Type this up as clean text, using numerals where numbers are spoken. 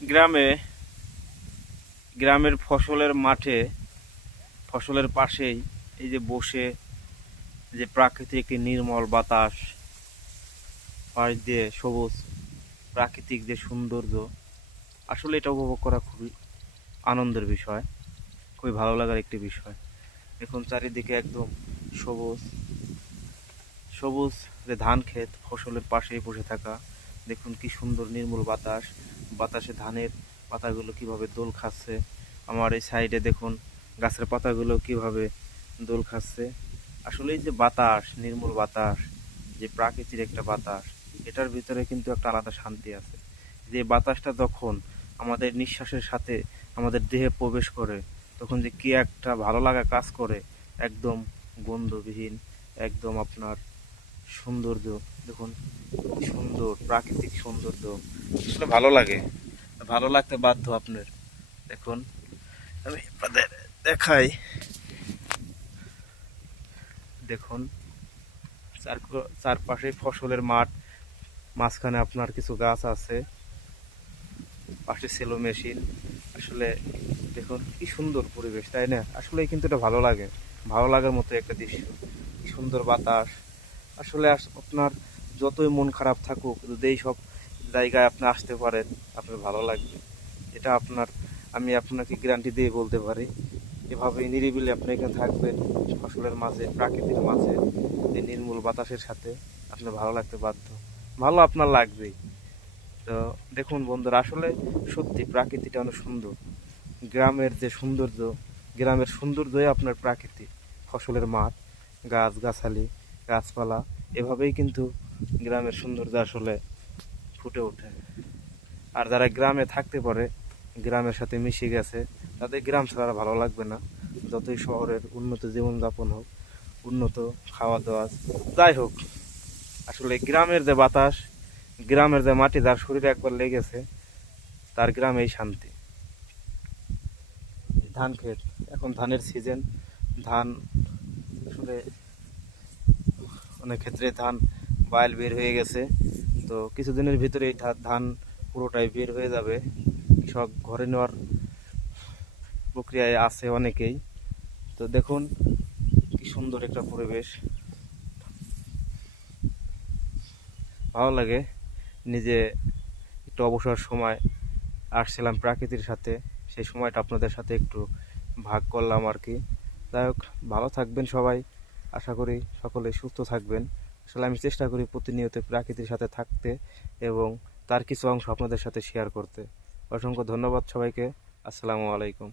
গ্রামে গ্রামের ফসলের মাঠে ফসলের পাশেই এই যে বসে যে প্রাকৃতিক একটি নির্মল বাতাস, পাশ দিয়ে সবুজ প্রাকৃতিক যে সৌন্দর্য, আসলে এটা উপভোগ করা খুবই আনন্দের বিষয়, খুবই ভালো লাগার একটি বিষয়। এখন চারিদিকে একদম সবুজ সবুজ যে ধান ক্ষেত, ফসলের পাশেই বসে থাকা, দেখুন কি সুন্দর নির্মল বাতাস, বাতাসে ধানের পাতাগুলো কিভাবে দোল খাচ্ছে। আমার এই সাইডে দেখুন গাছের পাতাগুলো কিভাবে দোল খাচ্ছে। আসলে এই যে বাতাস, নির্মল বাতাস, যে প্রাকৃতিক একটা বাতাস, এটার ভিতরে কিন্তু একটা আলাদা শান্তি আছে। যে বাতাসটা যখন আমাদের নিঃশ্বাসের সাথে আমাদের দেহে প্রবেশ করে, তখন যে কি একটা ভালো লাগা কাজ করে, একদম গন্ধবিহীন, একদম আপনার সৌন্দর্য। দেখুন কি সুন্দর প্রাকৃতিক সৌন্দর্য, আসলে ভালো লাগে, ভালো লাগতে বাধ্য আপনার। দেখুন আমি আপনাদের দেখাই, দেখুন চারপাশে ফসলের মাঠ, মাঝখানে আপনার কিছু গাছ আছে, পাশে সেলো মেশিন। আসলে দেখুন কি সুন্দর পরিবেশ, তাই না? আসলে কিন্তু এটা ভালো লাগে, ভালো লাগার মতো একটা দৃশ্য। কি সুন্দর বাতাস। আসলে আপনার যতই মন খারাপ থাকুক, যদি এই সব জায়গায় আপনি আসতে পারেন, আপনার ভালো লাগবে। এটা আপনার, আমি আপনাকে গ্যারান্টি দিয়ে বলতে পারি। এভাবেই নিরিবিলি আপনি এখানে থাকবেন, ফসলের মাঝে, প্রাকৃতির মাঝে, এই নির্মল বাতাসের সাথে, আপনার ভালো লাগতে বাধ্য, ভালো আপনার লাগবেই। তো দেখুন বন্ধুরা, আসলে সত্যি প্রাকৃতিটা অনেক সুন্দর। গ্রামের যে সৌন্দর্য, গ্রামের সৌন্দর্যই আপনার প্রাকৃতিক, ফসলের মাঠ, গাছ গাছালি, গাছপালা, এভাবেই কিন্তু গ্রামের সৌন্দর্য আসলে ফুটে ওঠে। আর যারা গ্রামে থাকতে পারে, গ্রামের সাথে মিশে গেছে, তাদের গ্রাম ছাড়া ভালো লাগবে না। যতই শহরের উন্নত জীবনযাপন হোক, উন্নত খাওয়া দাওয়া যাই হোক, আসলে গ্রামের যে বাতাস, গ্রামের যে মাটি, যার শরীরে একবার লেগেছে, তার গ্রামেই শান্তি। ধান ক্ষেত, এখন ধানের সিজন, ধান আসলে অনেক ক্ষেত্রে ধান বাইল বের হয়ে গেছে। তো কিছুদিনের ভিতরে এই ধান পুরোটাই বের হয়ে যাবে। কৃষক ঘরে নেওয়ার প্রক্রিয়ায় আছে অনেকেই। তো দেখুন কি সুন্দর একটা পরিবেশ, ভালো লাগে। নিজে একটু অবসর সময় আসছিলাম প্রাকৃতির সাথে, সেই সময়টা আপনাদের সাথে একটু ভাগ করলাম আর কি। যাই হোক, ভালো থাকবেন সবাই, আশা করি সকলে সুস্থ থাকবেন। আসলে আমি চেষ্টা করি প্রতিনিয়ত প্রাকৃতির সাথে থাকতে এবং তার কিছু অংশ আপনাদের সাথে শেয়ার করতে। অসংখ্য ধন্যবাদ সবাইকে। আসসালামু আলাইকুম।